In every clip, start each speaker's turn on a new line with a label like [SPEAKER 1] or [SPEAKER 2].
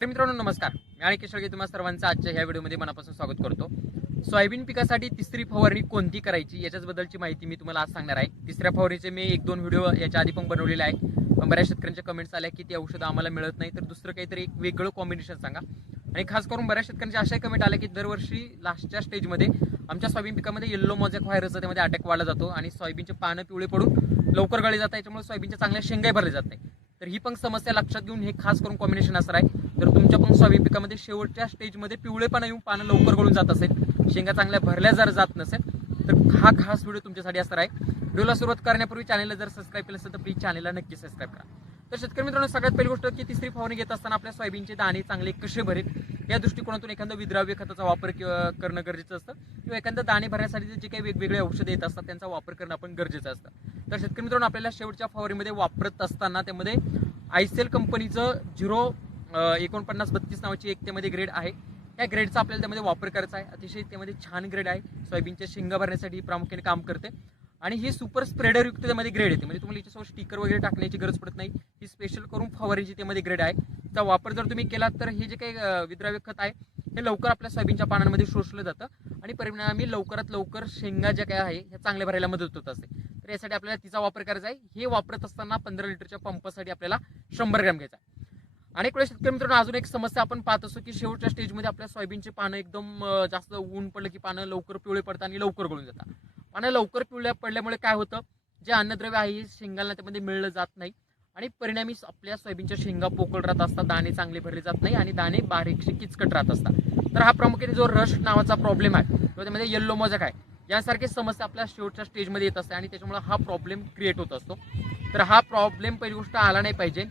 [SPEAKER 1] तर मित्रांनो नमस्कार. मी आणि किशोर तुम्हा सर्वांचं आजच्या ह्या व्हिडिओमध्ये मनापासून स्वागत करतो. सोयाबीन पिकासाठी तिसरी फवारणी कोणती करायची? याच्याबद्दलची माहिती मी तुम्हाला आज सांगणार आहे. तिसऱ्या फवारणीचे मी एक दोन व्हिडिओ याच्या आधी पण बनवलेले आहे. पण बऱ्याच शेतकऱ्यांच्या कमेंट्स आल्या की ते औषधं आम्हाला मिळत नाही. तर दुसरं काहीतरी एक वेगळं कॉम्बिनेशन सांगा. आणि खास करून बऱ्याच शेतकऱ्यांचे अशाही कमेंट आले की दरवर्षी लास्टच्या स्टेजमध्ये आमच्या सोयाबीन पिकामध्ये येल्लो मॉझॅक व्हायरस त्यामध्ये अटॅक वाढला जातो आणि सोयाबीनचे पानं पिवळे पडून लवकर गळले जातात. त्याच्यामुळे सोयाबीनच्या चांगल्या शेंगाही भरले जात नाही. तर ही पण समस्या लक्षात घेऊन हे खास करून कॉम्बिनेशन असणार आहे. तर तुमच्या पण सोयाबीन पिकामध्ये शेवटच्या स्टेजमध्ये पिवळेपणा येऊन पानं लवकर गळून जात असेल. शेंगा चांगल्या भरल्या जर जात नसेल तर हा खास व्हिडिओ तुमच्यासाठी असणार आहे. व्हिडिओला सुरुवात करण्यापूर्वी चॅनलला जर सबस्क्राईब केलं असेल तर प्लीज चॅनलला नक्की सबस्क्राईब करा. तर शेतकरी मित्रांनो सगळ्यात पहिली गोष्ट की तिसरी फवारणी घेत असताना आपल्या सोयाबीनचे दाणे चांगले कसे भरेल? या दृष्टिकोनातून एखादं विद्राव्य खताचा वापर करणं गरजेचं असतं. किंवा एखादं दाणे भरण्यासाठी जे काही वेगवेगळे औषधं येत असतात त्यांचा वापर करणं आपण गरजेचं असतं. तर शेतकरी मित्रांनो आपल्याला शेवटच्या फवारीमध्ये वापरत असताना त्यामध्ये आयसेल कंपनीचं झिरो एकोणपन्नास बत्तीस नावाची एक त्यामध्ये ग्रेड आहे. त्या ग्रेडचा आपल्याला त्यामध्ये वापर करायचा आहे. अतिशय त्यामध्ये छान ग्रेड आहे. सोयाबीनच्या शेंगा भरण्यासाठी ही प्रामुख्याने काम करते. आणि ही सुपर स्प्रेडरयुक्त त्यामध्ये ग्रेड येते. म्हणजे तुम्हाला याच्यासोबत स्टिकर वगैरे टाकण्याची गरज पडत नाही. ही स्पेशल करून फवारीची त्यामध्ये ग्रेड आहे. त्याचा वापर जर तुम्ही केला तर हे जे काही विद्राव्य खत आहे हे लवकर आपल्या सोयाबीनच्या पानांमध्ये शोषलं जातं. आणि परिणामी लवकरात लवकर शेंगा ज्या काय आहे ह्या चांगल्या भरायला मदत होत असते तर यासाठी आपल्याला तिचा वापर करायचा आहे. हे वापरत असताना पंधरा लिटरच्या पंपासाठी आपल्याला शंभर ग्रॅम घ्यायचा आहे. अनेक वेळेस शेतकरी मित्रांनो अजून एक समस्या आपण पाहत असतो की शेवटच्या स्टेजमध्ये आपल्या सोयाबीनचे पानं एकदम जास्त ऊन पडलं की पानं लवकर पिवळे पडतात आणि लवकर गळून जातात. पानं लवकर पिवळ्या पडल्यामुळे काय होतं? जे अन्नद्रव्य आहे हे शेंगाला त्यामध्ये मिळलं जात नाही. आणि परिणामी आपल्या सोयाबीनच्या शेंगा पोकळ राहत असतात दाणे चांगले भरले जात नाही आणि दाणे बारीकशी किचकट राहत असतात. तर हा प्रामुख्याने जो रश नावाचा प्रॉब्लेम आहे किंवा त्यामध्ये येल्लो मजक आहे यासारखे समस्या आपल्या शेवटच्या स्टेजमध्ये येत असते आणि त्याच्यामुळे हा प्रॉब्लेम क्रिएट होत असतो. तर हा प्रॉब्लेम पहिली गोष्ट आला नाही पाहिजे.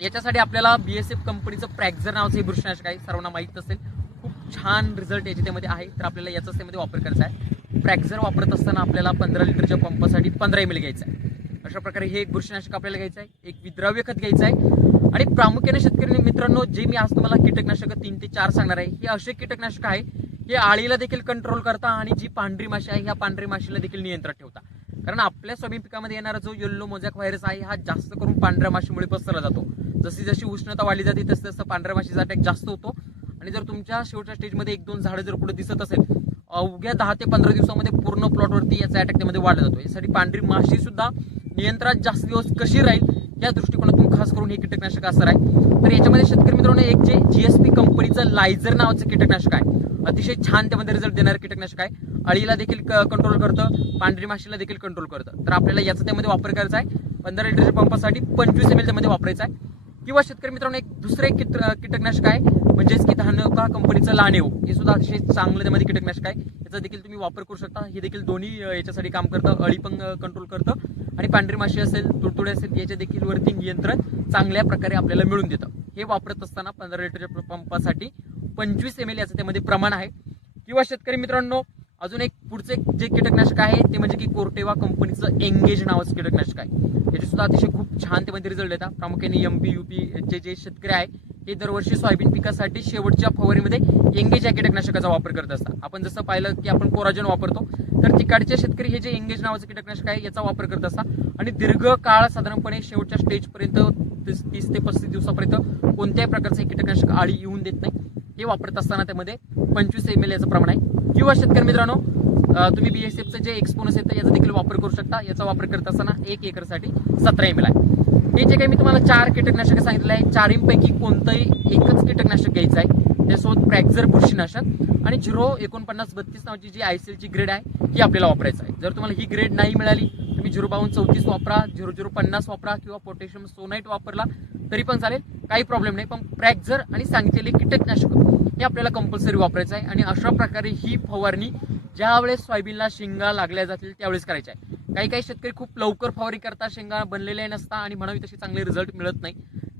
[SPEAKER 1] याच्यासाठी आपल्याला बी एस एफ कंपनीचं प्रॅक्झर नावाचं हे बुरशीनाशक आहे सर्वांना माहीत असेल. खूप छान रिझल्ट याच्या त्यामध्ये आहे. तर आपल्याला याचाच त्यामध्ये वापर करायचा आहे. प्रॅक्झर वापरत असताना आपल्याला पंधरा लिटरच्या पंपासाठी पंधरा एम एल घ्यायचं आहे. अशा प्रकारे हे एक बुरशीनाशक आपल्याला घ्यायचं आहे एक विद्राव्य खत घ्यायचं आहे आणि प्रामुख्याने शेतकरी मित्रांनो जे मी आज तुम्हाला कीटकनाशक तीन ते चार सांगणार आहे हे असे कीटकनाशक आहे हे आळीला देखील कंट्रोल करता आणि जी पांढरी माशी आहे ह्या पांढरी माशीला देखील नियंत्रण ठेवता. कारण आपल्या सोयाबीन पिकामध्ये येणारा जो येल्लो मोजॅक व्हायरस आहे हा जास्त करून पांढऱ्या माशीमुळे पसरला जातो. जशी जशी उष्णता वाढली जाते तसं तसं पांढऱ्या माशीचा अटॅक जास्त होतो. आणि जर तुमच्या शेवटच्या स्टेजमध्ये एक दोन झाडं जर पुढे दिसत असेल अवघ्या दहा ते पंधरा दिवसामध्ये पूर्ण प्लॉटवरती याचा अटॅक त्यामध्ये वाढला जातो. यासाठी पांढरी माशी सुद्धा नियंत्रणात जास्त दिवस कशी राहील या दृष्टिकोनातून खास करून हे कीटकनाशक असणार आहे तर याच्यामध्ये शेतकरी मित्रांनो एक जे जीएसपी कंपनीचं लायझर नावाचं कीटकनाशक आहे. अतिशय छान त्यामध्ये रिझल्ट देणारं कीटकनाशक आहे. अळीला देखील कंट्रोल करतं पांढरी माशीला देखील कंट्रोल करतं. तर आपल्याला याचा त्यामध्ये वापर करायचा आहे. पंधरा लिटरच्या पंपासाठी पंचवीस एम एल त्यामध्ये वापरायचा आहे. किंवा शेतकरी मित्रांनो एक दुसरं एक कीट कीटकनाशक आहे. म्हणजेच की धानोका कंपनीचं लानेव हे सुद्धा अतिशय चांगलं त्यामध्ये कीटकनाशक आहे. याचा देखील तुम्ही वापर करू शकता. हे देखील दोन्ही याच्यासाठी काम करतं. अळी पण कंट्रोल करतं. आणि पांढरी माशी असेल तुडतुडे असेल याच्या देखील वरती नियंत्रण चांगल्या प्रकारे आपल्याला मिळून देतं. हे वापरत असताना पंधरा लिटरच्या पंपासाठी पंचवीस एम एल याचं त्यामध्ये प्रमाण आहे. किंवा शेतकरी मित्रांनो अजून एक पुढचं एक जे कीटकनाशक आहे ते म्हणजे की कोर्टेवा कंपनीचं एंगेज नावाचं कीटकनाशक आहे. याचे सुद्धा अतिशय खूप छान त्यामध्ये रिझल्ट येतात. प्रामुख्याने एम पी यू पी जे जे शेतकरी आहे हे दरवर्षी सोयाबीन पिकासाठी शेवटच्या फवारीमध्ये एंगेज या कीटकनाशकाचा वापर करत असतात. आपण जसं पाहिलं की आपण कोराजन वापरतो तर तिकडचे शेतकरी हे जे एंगेज नावाचं कीटकनाशक आहे याचा वापर करत असतात. आणि दीर्घ काळ साधारणपणे शेवटच्या स्टेजपर्यंत तीस तीस ते पस्तीस दिवसापर्यंत कोणत्याही प्रकारचं कीटकनाशक आळी येऊन देत नाही. हे वापरत असताना त्यामध्ये पंचवीस एम एल याचं प्रमाण आहे. किंवा शेतकरी मित्रांनो तुम्ही बी एस एफचं जे एक्सपोनस येतं याचा देखील वापर करू शकता. याचा वापर करत असताना एक एकरसाठी सतरा एम एल आहे. हे जे काही मी तुम्हाला चार कीटकनाशक सांगितलं आहे चारींपैकी कोणतंही एकच कीटकनाशक घ्यायचं आहे. त्यासोबत प्रॅक्झर बुरशीनाशक आणि झिरो एकोणपन्नास बत्तीस नावाची जी आय सी ची ग्रेड आहे ही आपल्याला वापरायचं आहे. जर तुम्हाला ही ग्रेड नाही मिळाली तुम्ही झिरो बावन्न चौतीस वापरा झिरो झिरो पन्नास वापरा किंवा पोटॅशियम सोनाईट वापरला तरी पण चालेल काही प्रॉब्लेम नाही. पण प्रॅक्झर आणि सांगितलेले कीटकनाशक हे आपल्याला कंपल्सरी वापरायचं आहे आणि अशा प्रकारे ही फवारणी ज्यावेळेस सोयाबीनला शेंगा लागल्या जातील त्यावेळेस करायची आहे. काही काही शेतकरी खूप लवकर फवारणी करतात शेंगा बनलेल्या नसता आणि म्हणावी तशी चांगले रिझल्ट मिळत नाही.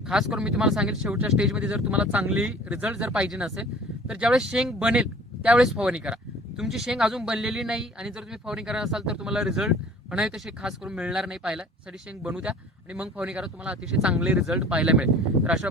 [SPEAKER 1] खास करून मी तुम्हाला सांगेल शेवटच्या स्टेजमध्ये जर तुम्हाला चांगली रिझल्ट जर पाहिजे नसेल तर ज्यावेळेस शेंग बनेल त्यावेळेस फवारणी करा. तुमची शेंग अजून बनलेली नाही आणि जर तुम्ही फवारणी करत असाल तर तुम्हाला रिझल्ट म्हणावी तसे खास करून मिळणार नाही पाहायला. साठी शेंग बनवू द्या आणि मग फवारणी करा तुम्हाला अतिशय चांगले रिझल्ट पाहायला मिळेल. तर अशा